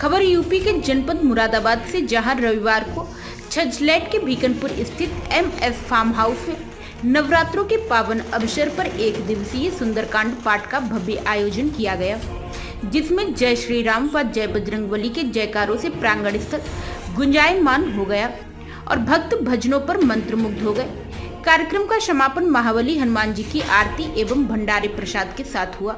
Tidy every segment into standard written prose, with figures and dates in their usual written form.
खबर यूपी के जनपद मुरादाबाद से, जहां रविवार को छजलैट के भीकनपुर स्थित MS फार्म हाउस में नवरात्रों के पावन अवसर पर एक दिवसीय सुंदरकांड पाठ का भव्य आयोजन किया गया, जिसमें जय श्री राम व जय बजरंगबली के जयकारों से प्रांगण स्थल गुंजायमान हो गया और भक्त भजनों पर मंत्रमुग्ध हो गए। कार्यक्रम का समापन महाबली हनुमान जी की आरती एवं भंडारे प्रसाद के साथ हुआ।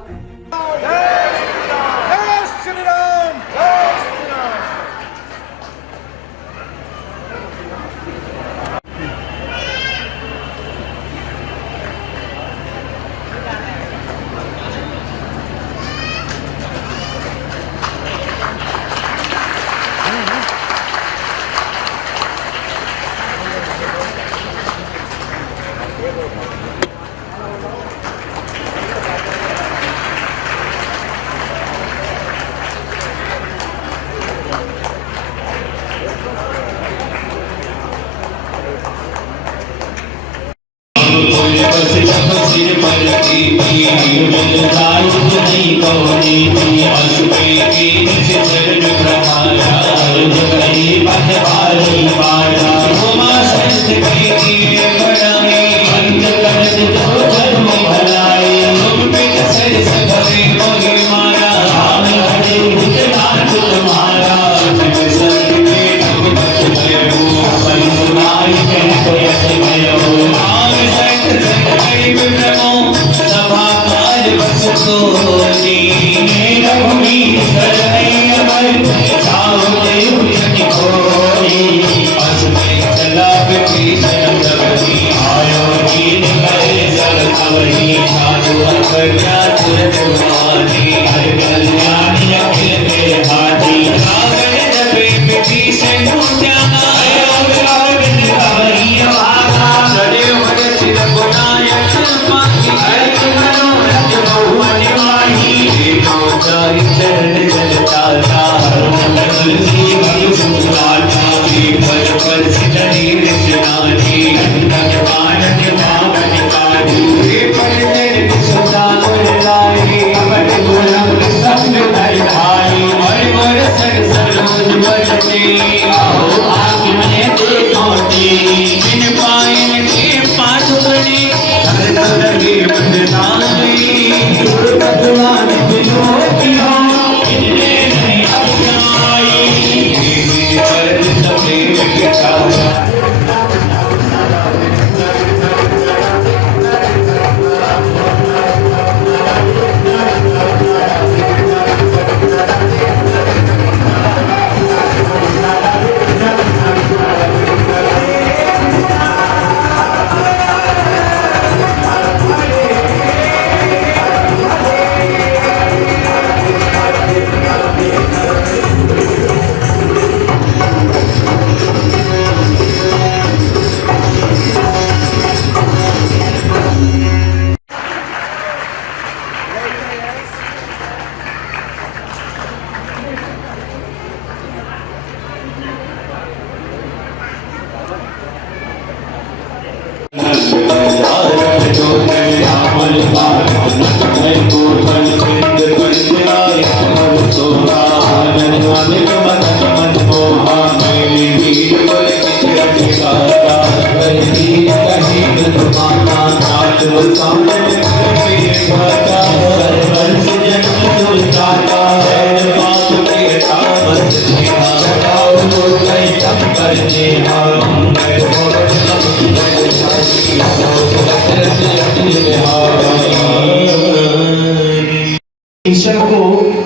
ईश्वर को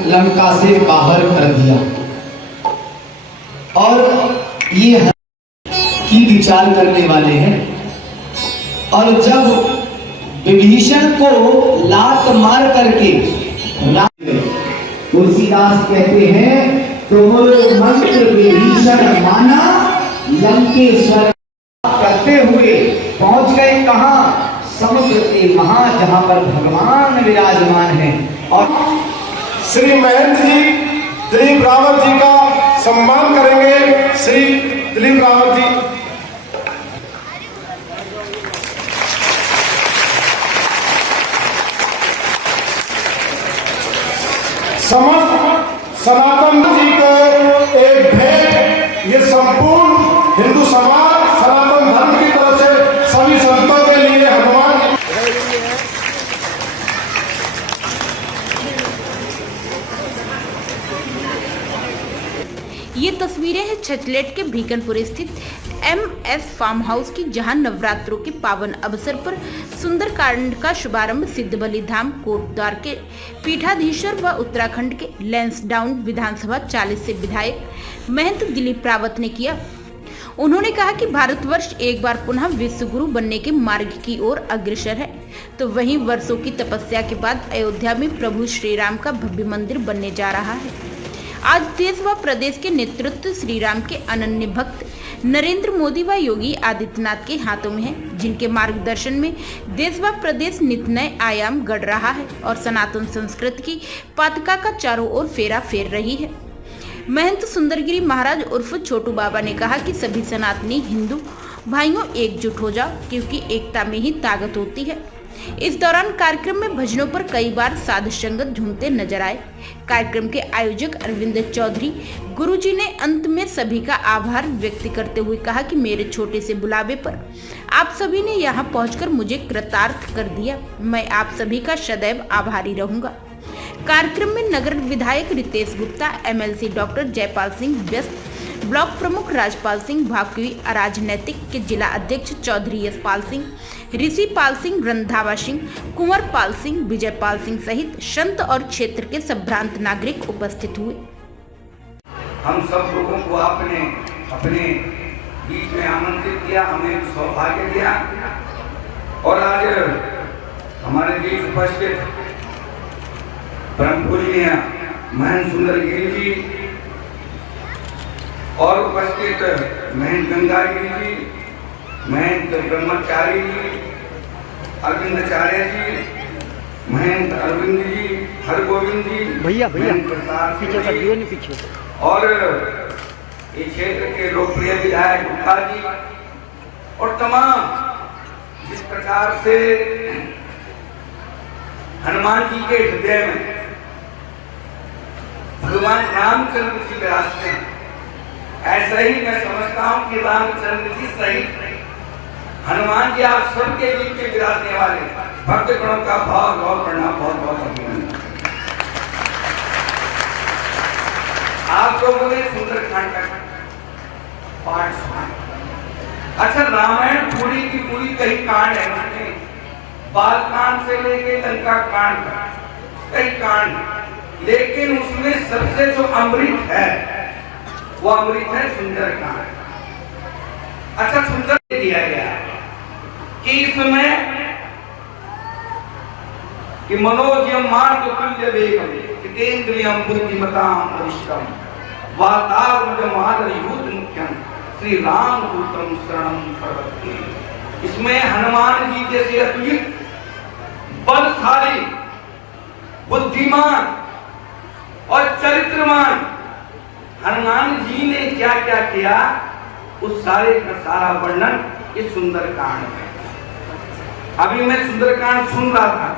लंका से बाहर कर दिया और ये की विचार करने वाले हैं। और जब विभीषण को लात मार करके तुलसीदास कहते हैं, तुम मंत्र विभीषण माना लंकेश्वर करते हुए पहुंच गए कहां? समुद्र के महा, जहां पर भगवान विराजमान है। और श्री महेंद्र जी दिलीप रावत जी का सम्मान करेंगे। श्री दिलीप रावत जी। समस्त सनातन जी को एक भेंट ये संपूर्ण हिंदू समाज सनातन धर्म की तरफ से सभी संतों के लिए हनुमान ये तस्वीरें हैं छछलेट के भीकनपुर स्थित MS फार्म हाउस की, जहां नवरात्रों के पावन अवसर पर सुंदरकांड का शुभारंभ सिद्धबली धाम कोटद्वार के पीठाधीश्वर व उत्तराखंड के लैंसडाउन विधानसभा 40 से विधायक महंत दिलीप रावत ने किया। उन्होंने कहा कि भारतवर्ष एक बार पुनः विश्व गुरु बनने के मार्ग की ओर अग्रसर है, तो वहीं वर्षों की तपस्या के बाद अयोध्या में प्रभु श्री राम का भव्य मंदिर बनने जा रहा है। आज देश व प्रदेश के नेतृत्व श्री राम के अनन्य भक्त नरेंद्र मोदी व योगी आदित्यनाथ के हाथों में है, जिनके मार्गदर्शन में देश व प्रदेश नित नए आयाम गढ़ रहा है और सनातन संस्कृति की पताका का चारों ओर फेरा फेर रही है। महंत सुंदरगिरी महाराज उर्फ छोटू बाबा ने कहा कि सभी सनातनी हिंदू भाइयों एकजुट हो जाओ, क्योंकि एकता में ही ताकत होती है। इस दौरान कार्यक्रम में भजनों पर कई बार साध संगत झूमते नजर आए। कार्यक्रम के आयोजक अरविंद चौधरी गुरुजी ने अंत में सभी का आभार व्यक्त करते हुए कहा कि मेरे छोटे से बुलावे पर आप सभी ने यहाँ पहुंचकर मुझे कृतार्थ कर दिया। मैं आप सभी का सदैव आभारी रहूंगा। कार्यक्रम में नगर विधायक रितेश गुप्ता, MLC डॉक्टर जयपाल सिंह व्यस्त, ब्लॉक प्रमुख राजपाल सिंह भाकुई, राजनैतिक के जिला अध्यक्ष चौधरी यशपाल सिंह, ऋषि पाल सिंह, रंधावा सिंह, कुंवर पाल सिंह, विजय पाल सिंह सहित संत और क्षेत्र के संभ्रांत नागरिक उपस्थित हुए। हम सब लोगों को आपने अपने बीच में आमंत्रित किया, हमें सौभाग्य दिया और आज हमारे बीच उपस्थित परम पूजनीय महंत सुंदरगिरी जी और उपस्थित महंत गंगागिरी जी, महंत ब्रह्मचारी जी, अरविंदाचार्य जी, महंत अरविंद जी, हरगोविंद जी, भैया पीछे कर दियो नहीं पीछे, और इस क्षेत्र के लोकप्रिय विधायक गुप्ता जी और तमाम जिस प्रकार से हनुमान जी के हृदय में भगवान रामचंद्र जी विराजते हैं, ऐसा ही मैं समझता हूं कि रामचंद्र जी सहित हनुमान जी आप सबके बीच में विराजने वाले भक्त गणों का बहुत बहुत प्रणाम, बहुत बहुत अभिनंदन। आप लोगों ने सुंदरकांड का पाठ सुना। अच्छा, रामायण पूरी की पूरी कई कांड है, उसमें बाल कांड से लेके लंका कांड कई कांड, लेकिन उसमें सबसे जो अमृत है वो अमृत है सुंदरकांड। अच्छा, सुंदर दिया गया कि इसमें कि मनोजयम मार्गतुल्य वेगम जितेंद्रियम बुद्धिमताम वरिष्ठम वातावरणमादरयूत मुख्यम श्री राम दूतम शरणम प्रपद्ये। इसमें हनुमान जी जैसे अतुलित बलशाली, बुद्धिमान और चरित्रवान हनुमान जी ने क्या क्या किया, उस सारे का सारा वर्णन इस सुंदरकांड में। अभी मैं सुंदरकांड सुन रहा था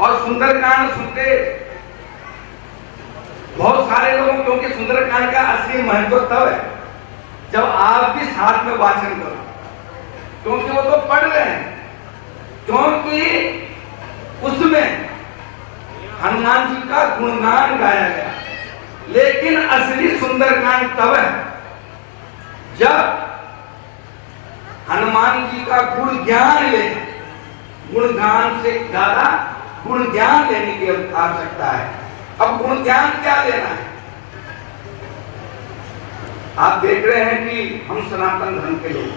और सुंदरकांड सुनते बहुत सारे लोगों, क्योंकि सुंदरकांड का असली महत्व तब है जब आप भी साथ में वाचन करो, क्योंकि वो तो पढ़ रहे हैं, क्योंकि उसमें हनुमान जी का गुणगान गाया गया। लेकिन असली सुंदरकांड तब है जब हनुमान जी का गुण ज्ञान ले, गुणगान से ज्यादा गुण ज्ञान लेने की आवश्यकता है। अब गुण ज्ञान क्या लेना है? आप देख रहे हैं कि हम सनातन धर्म के लोग,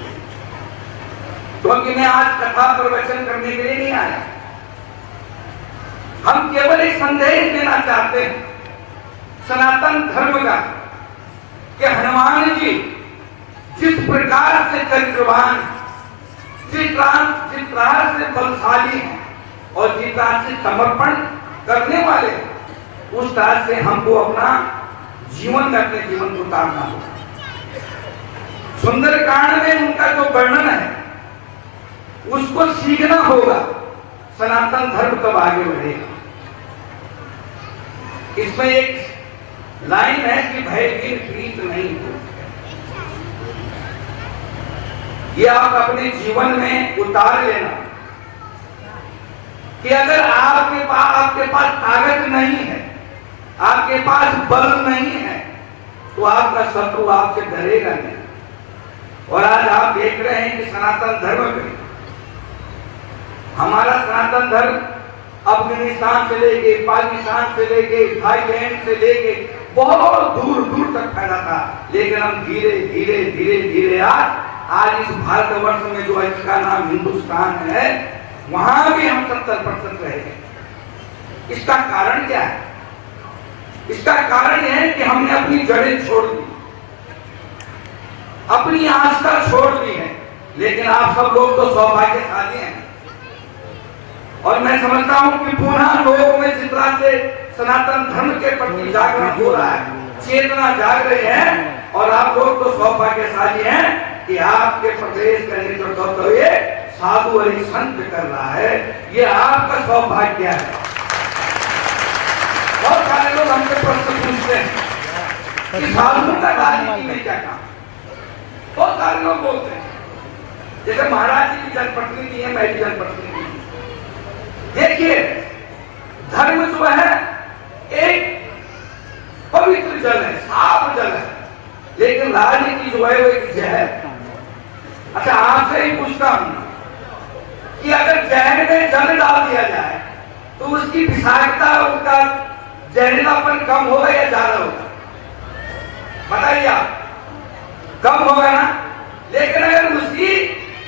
क्योंकि मैं आज कथा प्रवचन करने के लिए नहीं आया, हम केवल एक संदेश देना चाहते हैं सनातन धर्म का कि हनुमान जी जिस प्रकार से चरित्रवान, जिस प्रकार से बलशाली हैं और जिस तरह से समर्पण करने वाले, उस तरह से हमको अपना जीवन में अपने जीवन को उतारना होगा। सुंदरकांड में उनका जो वर्णन है उसको सीखना होगा, सनातन धर्म तब आगे बढ़ेगा। इसमें एक लाइन है कि भयहीन प्रीत नहीं हो। ये आप अपने जीवन में उतार लेना कि अगर आपके पास ताकत नहीं है, आपके पास बल नहीं है, तो आपका शत्रु आपसे डरेगा नहीं। और आज आप देख रहे हैं कि सनातन धर्म में, हमारा सनातन धर्म अफगानिस्तान से लेके, पाकिस्तान से लेके, थाईलैंड से लेके बहुत दूर दूर तक फैला था, लेकिन हम धीरे धीरे धीरे धीरे आज इस भारतवर्ष में जो इसका नाम हिंदुस्तान है, वहां भी हम 70% रह गए। इसका कारण क्या है? इसका कारण यह है कि हमने अपनी जड़ें छोड़ दी, अपनी आस्था छोड़ दी है। लेकिन आप सब लोग तो सौभाग्यशाली हैं, और मैं समझता हूं कि पुनः लोगों में जिस तरह से सनातन धर्म के प्रति जागरण हो रहा है, चेतना जाग रही है, और आप लोग तो सौभाग्यशाली हैं कि आपके प्रदेश का नेतृत्व तो ये साधु और संत कर रहा है। ये आपका सौभाग्य है। बहुत सारे लोग हमसे प्रश्न पूछते हैं कि साधु का राजनीति में क्या काम। बहुत सारे लोग बोलते हैं, जैसे महाराज जी की जनप्रतिनिधि है, मैं भी जनप्रतिनिधि हूं। देखिए, धर्म जो है एक पवित्र जल है, साफ जल है, लेकिन राजनीति जो है वो एक जहर। अच्छा, आपसे ही पूछता हूं कि अगर जहर में जल डाल दिया जाए तो उसकी विषाक्तता, उसका जहरीलापन कम होगा या ज्यादा होगा? बताइए आप। कम होगा ना। लेकिन अगर उसी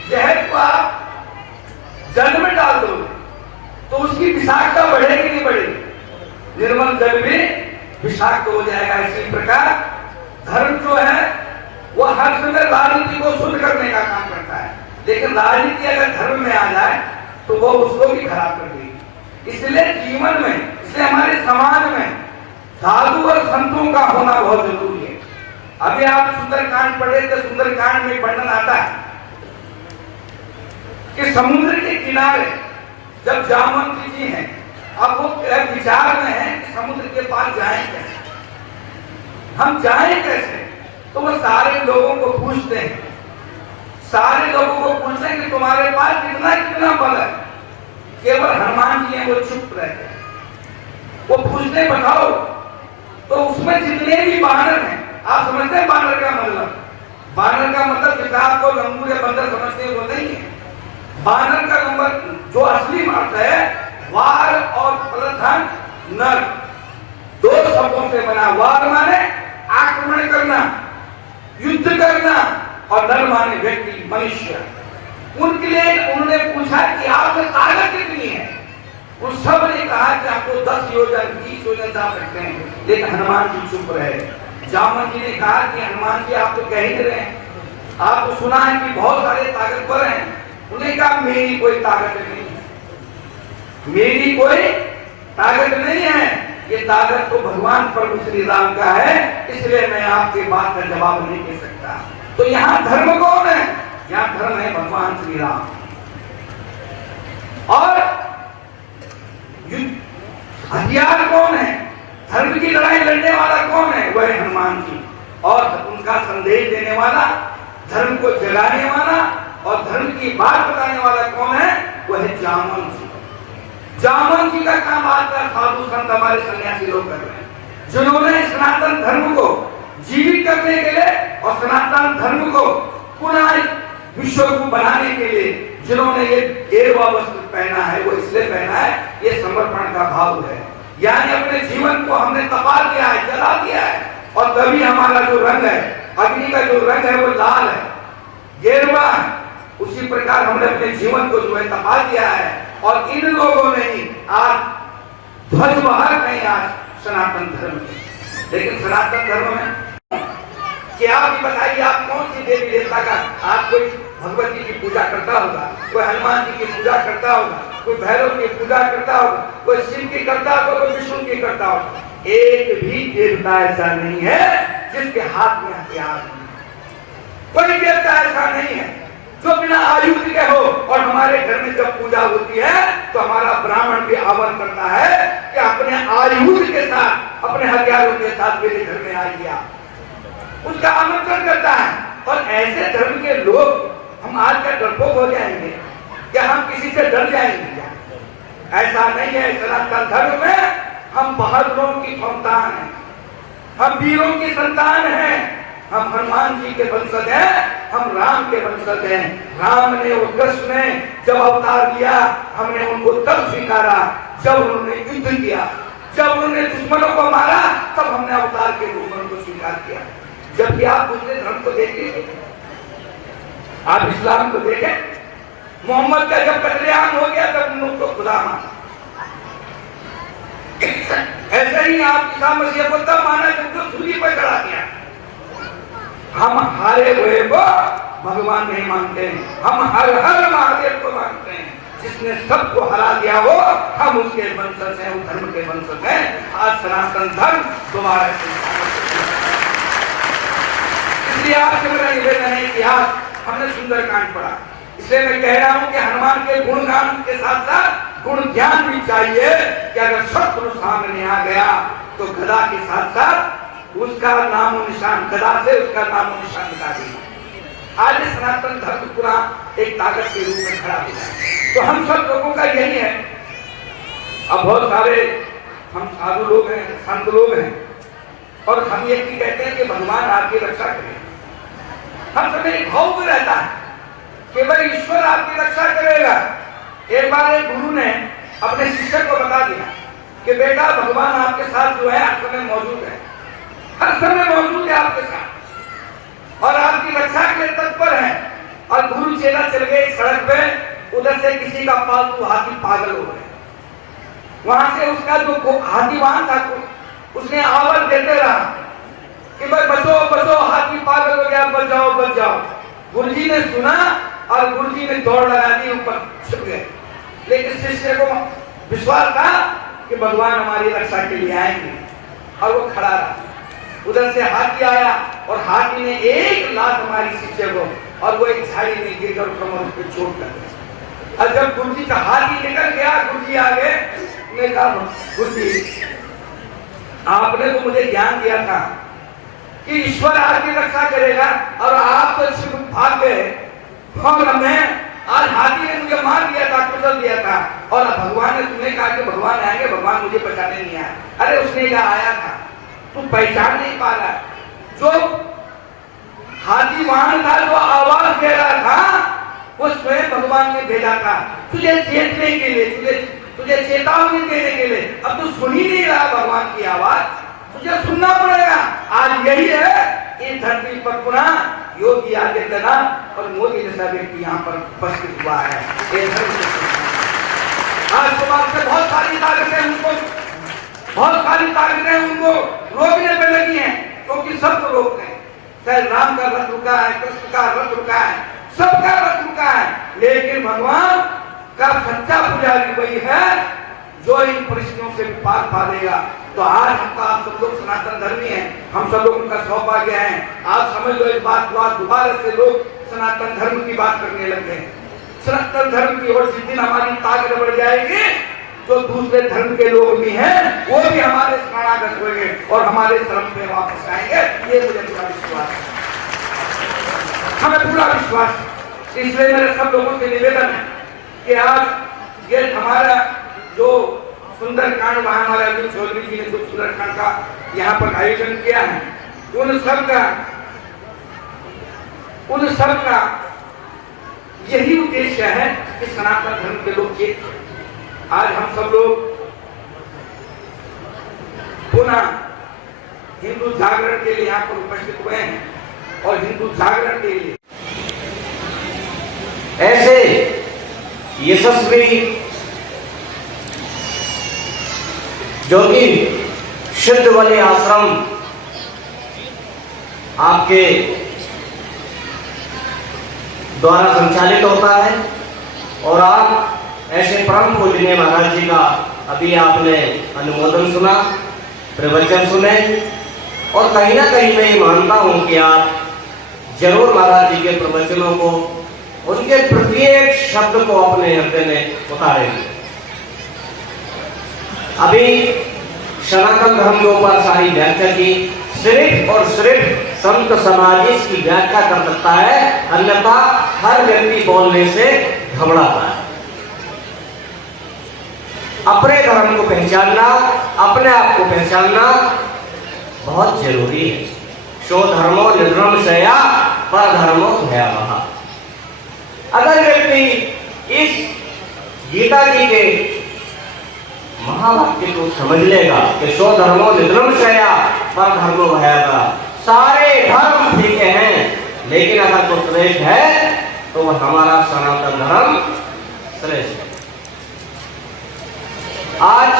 जहर को आप जल में डाल दो तो उसकी विषाक्तता बढ़ेगी नहीं बढ़ेगी? निर्मल जल भी विषाक्त हो जाएगा। इसी प्रकार धर्म जो है वो हर समय राजनीति को शुद्ध करने का काम करता है, लेकिन राजनीति अगर धर्म में आ जाए तो वो उसको भी खराब कर देगी। इसलिए जीवन में, इसलिए हमारे समाज में साधु और संतों का होना बहुत जरूरी है। अभी आप सुंदरकांड पढ़े तो सुंदरकांड में वर्णन आता है कि समुद्र के किनारे जब जामवंती जी हैं, अब वो विचार में है कि समुद्र के पास जाएं कैसे, हम जाएं कैसे? तो वो सारे लोगों को पूछते हैं, सारे लोगों को पूछते हैं कि तुम्हारे पास कितना कितना बल है? केवल हनुमान जी हैं, वो चुप रहते हैं। वो पूछते हैं बताओ, तो उसमें जितने भी बानर हैं, आप समझते हैं बानर का मतलब? बानर का मतलब जिसका आपको लंगूर या बंदर समझते हैं वो नहीं है। बानर का नंबर जो असली अर्थ है, वार और प्रधन नर, दो शब्दों से बना। वार माने आक्रमण करना, युद्ध करना, और नर माने व्यक्ति, मनुष्य। उनके लिए उन्होंने पूछा कि आप में ताकत कितनी है? उन सब ने कहा कि आपको 10 योजन 20 योजन जा सकते हैं, लेकिन हनुमान जी चुप रहे। जामवंत जी ने कहा कि हनुमान जी आप तो कह ही रहे हैं, आपको सुना है कि बहुत सारे ताकतवर हैं। उन्हें कहा मेरी कोई ताकत नहीं है, मेरी कोई ताकत नहीं है, ये ताकत तो भगवान प्रभु श्री राम का है, इसलिए मैं आपके बात का जवाब नहीं दे सकता। तो यहाँ धर्म कौन है? यहाँ धर्म है भगवान श्री राम। और हथियार कौन है? धर्म की लड़ाई लड़ने वाला कौन है? वह है हनुमान जी। और उनका संदेश देने वाला, धर्म को जगाने वाला और धर्म की बात बताने वाला कौन है? वह है जामवंत जी। जामवंत जी का काम आज का साधु संत हमारे सन्यासी लोग कर रहे हैं, जिन्होंने सनातन धर्म को जीवित करने के लिए और सनातन धर्म को पुनः विश्व को बनाने के लिए जिन्होंने ये गेरुआ वस्त्र पहना है, वो इसलिए पहना है, ये समर्पण का भाव है। यानी अपने जीवन को हमने तपा दिया है, जला दिया है, और तभी हमारा जो रंग है, अग्नि का जो रंग है वो लाल है, गेरुआ है। उसी प्रकार हमने अपने जीवन को जो है तपा दिया है, और इन लोगों ने ही आज ध्वजवाहक नहीं आज सनातन धर्म के। लेकिन सनातन धर्म में क्या आप बताइए, आप कौन सी देवी देवता का, आप कोई भगवती की पूजा करता होगा, कोई हनुमान जी की पूजा करता होगा, कोई भैरव की पूजा करता होगा, कोई शिव की करता होगा, कोई विष्णु की करता होगा। एक भी देवता ऐसा नहीं है जिसके हाथ में हथियार नहीं है। कोई देवता ऐसा नहीं है। जो बिना आयुध के हो। और हमारे घर में जब पूजा होती है तो हमारा ब्राह्मण भी आह्वान करता है कि अपने आयुध के साथ, अपने हथियारों के साथ मेरे घर में आइए, उसका आमंत्रण करता है। और ऐसे धर्म के लोग हम आज क्या डरपोक हो जाएंगे? क्या हम किसी से डर जाएंगे? ऐसा नहीं है। सनातन धर्म में हम बहादुरों की संतान हैं, हम वीरों की संतान हैं, हम हनुमान जी के वंशज हैं, हम राम के वंशज हैं। राम ने और कृष्ण ने जब अवतार लिया, हमने उनको तब स्वीकारा जब उन्होंने युद्ध किया, जब उन्होंने दुश्मनों को मारा, तब हमने अवतार के दुश्मनों को स्वीकार किया। जबकि आप दूसरे धर्म को देखिए, आप इस्लाम को देखें, मोहम्मद का जब कत्लेआम हो गया तब उन लोग को खुदा माना। ऐसे ही आप ईसा मसीह को तब माना जब उसको सूली पर चढ़ा दिया। हम हारे हुए को भगवान नहीं मानते हैं, हम हर हर महादेव को मानते हैं। जिसने सबको हरा दिया हो, हम उसके वंशज हैं, उस धर्म के वंशज हैं। आज सनातन धर्म दोबारा इसलिए आपसे मेरा निवेदन है कि आज हमने सुंदरकांड पढ़ा, इसलिए मैं कह रहा हूं कि हनुमान के गुणगान के साथ साथ गुण ज्ञान भी चाहिए कि अगर शत्रु सामने आ गया तो गदा के साथ साथ उसका नाम निशान, गदा से उसका नाम निशान मिटा देगा। आज सनातन धर्म पूरा एक ताकत के रूप में खड़ा हो जाए। तो हम सब लोगों का यही है। अब बहुत सारे हम साधु लोग हैं, संत लोग हैं, और हम ये भी कहते हैं कि भगवान आपकी रक्षा करें। हम सब एक भाव में रहता है कि भाई ईश्वर आपकी रक्षा करेगा। एक बार एक गुरु ने अपने शिष्य को बता दिया कि बेटा भगवान आपके साथ जो है हर समय मौजूद है, हर समय मौजूद है आपके साथ और आपकी रक्षा के लिए तत्पर है। और गुरु चेला चल गए सड़क पे, उधर से किसी का पालतू हाथी पागल हो गया। वहां से उसका जो हाथीवान था उसने आवाज देते रहा कि भाई बचो बचो, हाथी पागल हो गया, बच जाओ बच जाओ। गुरुजी ने सुना और गुरुजी ने दौड़ लगा दी, ऊपर छिप गए। लेकिन शिष्य को विश्वास था कि भगवान हमारी रक्षा के लिए आएंगे, और वो खड़ा रहा। उधर से हाथी आया और हाथी ने एक लात मारी शिष्य को, और वो एक झाड़ी में गिर कर कमर पे चोट लग गई। और जब गुरुजी का हाथी निकल गया, गुरुजी आगे, मैं कहा गुरुजी आपने तो मुझे ज्ञान दिया था कि ईश्वर आपकी रक्षा करेगा, और आप तो सिर्फ भाग गए। और मैं आज हाथी ने मुझे मार दिया था, कुचल दिया था, और भगवान ने तुम्हें कहा कि भगवान आएंगे, भगवान मुझे बचाने नहीं आया। अरे उसने क्या आया था, तू पहचान नहीं पा रहा। जो हाथी वाहन था, जो आवाज दे रहा था, वो स्वयं भगवान ने भेजा था तुझे चेतने के लिए, तुझे चेतावनी देने के लिए। अब तू सुन ही नहीं रहा भगवान की आवाज, तुझे सुनना पड़ेगा। आज यही है इस धरती पर पुनः योगी आदित्यनाथ और मोदी जैसा व्यक्ति यहाँ पर उपस्थित हुआ है। आज समाज से बहुत सारी ताकतें उनको रोकने पे लगी हैं, क्योंकि सबको रोकते हैं। चाहे राम का रथ रुका है, कृष्ण का रथ रुका है, सबका रथ रुका है, लेकिन भगवान का सच्चा पुजारी वही है जो इन परिस्थितियों से पार पा देगा। तो आज हमका आप सब लोग सनातन धर्मी हैं, हम सब लोग उनका सौभाग्य है। आप समझ लो इस बात को, दोबारा से लोग सनातन धर्म की बात करने लग गए। सनातन धर्म की ओर जिस दिन हमारी ताकत बढ़ जाएगी, जो दूसरे धर्म के लोग भी हैं वो भी हमारे शरणागत होंगे और हमारे धर्म पे वापस आएंगे। ये मुझे पूरा विश्वास है, हमें पूरा विश्वास है। इसलिए मेरे सब लोगों से निवेदन है कि आज ये हमारा जो सुंदरकांड, वहां हमारे अर्जुन चौधरी जी ने जो सुंदरकांड का यहाँ पर आयोजन किया है, उन सब का यही उद्देश्य है कि सनातन धर्म के लोग चेत। आज हम सब लोग पुनः हिंदू जागरण के लिए यहाँ पर उपस्थित हुए हैं, और हिंदू जागरण के लिए ऐसे यशस्वी जो कि शुद्ध वाले आश्रम आपके द्वारा संचालित होता है, और आप ऐसे परम पूजनीय महाराज जी का अभी आपने अनुमोदन सुना, प्रवचन सुने, और कहीं ना कहीं मैं ये मानता हूं कि आप जरूर महाराज जी के प्रवचनों को उनके प्रत्येक शब्द को अपने हृदय में उतारेंगे। अभी सनातन धर्म के ऊपर सारी व्याख्या की, सिर्फ और सिर्फ संत समाज इसकी व्याख्या कर सकता है, अन्यथा हर व्यक्ति बोलने से घबराता है। अपने धर्म को पहचानना, अपने आप को पहचानना बहुत जरूरी है। शो धर्मो निधर्म शया पर धर्मो भयावह। अगर व्यक्ति इस गीता जी के महावाक्य को समझ लेगा कि शो धर्मो निधर्म शया पर धर्मो भयावह, सारे धर्म ठीक हैं, लेकिन अगर कोई श्रेष्ठ है तो वह हमारा सनातन धर्म श्रेष्ठ है। आज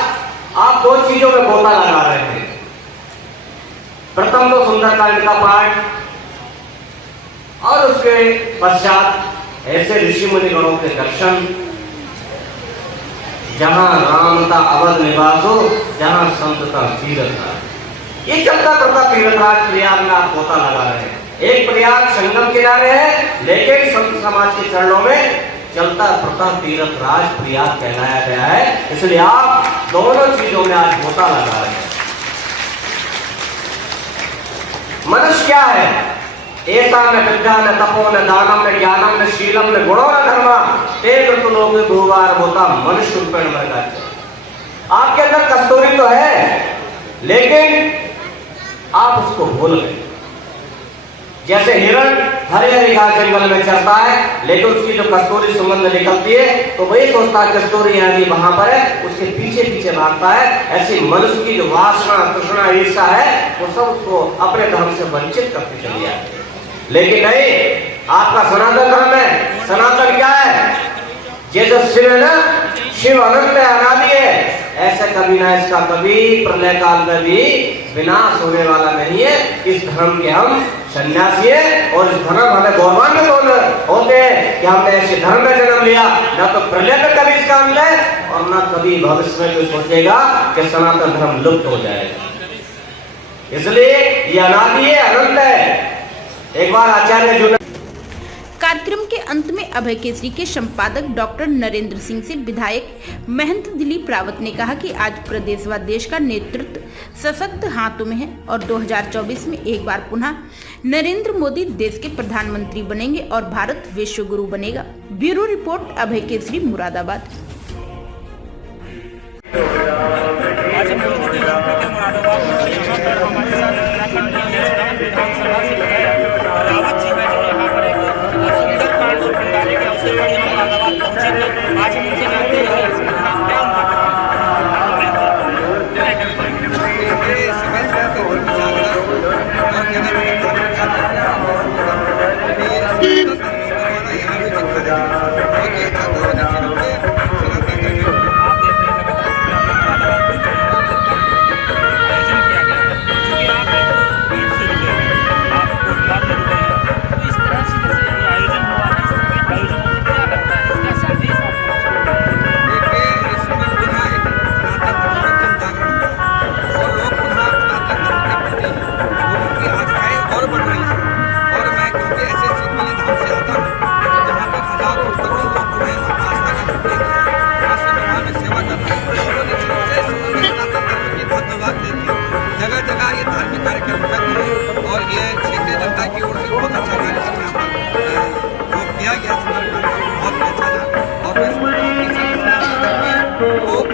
आप दो चीजों में गोता लगा रहे हैं। प्रथम तो सुंदरकांड का पाठ और उसके पश्चात ऐसे ऋषि मुनिगणों के दर्शन, जहां रामता अवध निवास हो, जहां संतता तीरथ राज। ये चलता करता तीर्थराज प्रयाग में आप गोता लगा रहे हैं। एक प्रयाग संगम किनारे है, लेकिन संत समाज के चरणों में चलता प्रथा तीर्थ राज प्रयाग कहलाया गया है। इसलिए आप दोनों चीजों में आज गोता लगा रहे हैं। मनुष्य क्या है? ऐसा न विद्या न तपो न दानम न ज्ञानम न शीलम न गुणो न धर्म ते लोग भूवार होता मनुष्य रूपेण मरगा। आपके अंदर कस्तूरी तो है, लेकिन आप उसको भूल गए। जैसे हिरण हरे हरे घास जंगल में चरता है, लेकिन उसकी जो कस्तूरी सुगंध निकलती है तो वही सोचता है कस्तूरी यानी वहां पर है, उसके पीछे पीछे भागता है। ऐसी मनुष्य की जो वासना, तृष्णा, ईर्षा है, वो सब उसको अपने धर्म से वंचित करती चली आती है। लेकिन नहीं, आपका सनातन धर्म है। सनातन क्या है? जैसे शिव है ना, शिव अनंत है, अनादि है, ऐसे कभी ना इसका कभी प्रलय काल में भी विनाश होने वाला नहीं है। इस धर्म के हम सन्यासी है, और इस धर्म हमें गौरवान्वित होते हैं कि हमने ऐसे धर्म में जन्म लिया। न तो प्रलय में कभी इसका अंत है, और न कभी भविष्य में कोई सोचेगा कि सनातन धर्म लुप्त हो जाएगा। इसलिए ये अनादि है, अनंत है। एक बार आचार्य जो कार्यक्रम के अंत में अभय केसरी के संपादक डॉक्टर नरेंद्र सिंह से विधायक महंत दिलीप रावत ने कहा कि आज प्रदेश व देश का नेतृत्व सशक्त हाथों में है और 2024 में एक बार पुनः नरेंद्र मोदी देश के प्रधानमंत्री बनेंगे और भारत विश्व गुरु बनेगा। ब्यूरो रिपोर्ट, अभय केसरी, मुरादाबाद।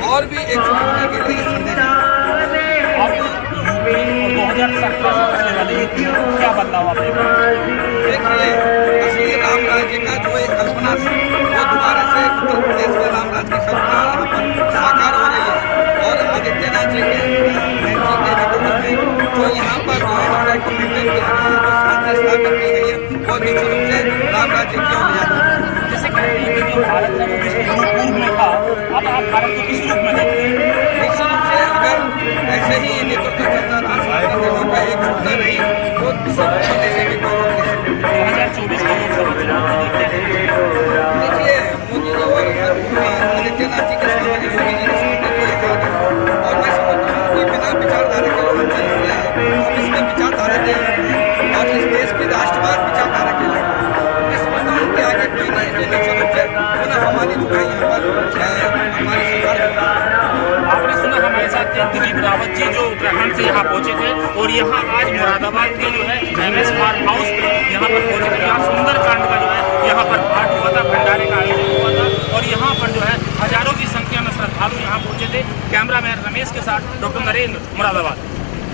और भी एक होने के लिए संदेश क्या बदलाव आप देखिए, असली राम राज्य का जो एक कल्पना थी वो दोबारा से उत्तर प्रदेश में राम राज्य की कल्पना यहाँ पर साकार हो रही है। और आदित्यनाथ जी के नेतृत्व में जो यहाँ पर जो है को मेंटेन किया गया है, जो शांति स्थापित की गई है, वो निश्चित रूप से राम राज्य क्यों लिया गया। जैसे कहते हैं कि जो भारत है वो विश्व गुरु पूर्व में था, अब आप भारत को किस रूप में देखते हैं? निश्चित रूप से अगर ऐसे ही नेतृत्व चलता रहा, सारे लोगों का एक छूटा नहीं, तो होने से भी कोई रोक नहीं सकता। 2024 के लोकसभा चुनाव में देखिए, मोदी जी और आदित्यनाथ जी के सामने योगी जी ने सामने किया गया, और मैं समझता हूँ कि बिना विचारधारा के लोग हमसे लड़ रहे हैं। हम इसमें विचारधारा दे रहे हैं और इस देश की राष्ट्रवाद विचारधारा के लोग, मैं समझता हूँ कि आगे कोई नहीं थे दिलीप रावत जी, जो उत्तराखंड से यहाँ पहुंचे थे और यहाँ आज मुरादाबाद के जो है MS फार्म हाउस पे यहाँ पर पहुंचे थे। यहाँ सुंदरकांड का जो है यहाँ पर पाठ हुआ था, भंडारे का आयोजन हुआ था और यहाँ पर जो है हजारों की संख्या में श्रद्धालु यहाँ पहुंचे थे। कैमरामैन रमेश के साथ डॉक्टर नरेंद्र, मुरादाबाद।